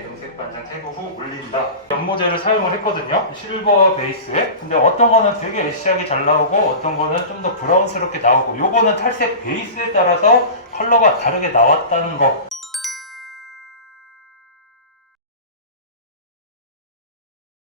시트에 염색 반장 태그 후 올린다. 연모제를 사용을 했거든요. 실버 베이스에. 근데 어떤 거는 되게 애쉬하게 잘 나오고 어떤 거는 좀 더 브라운스럽게 나오고 요거는 탈색 베이스에 따라서 컬러가 다르게 나왔다는 거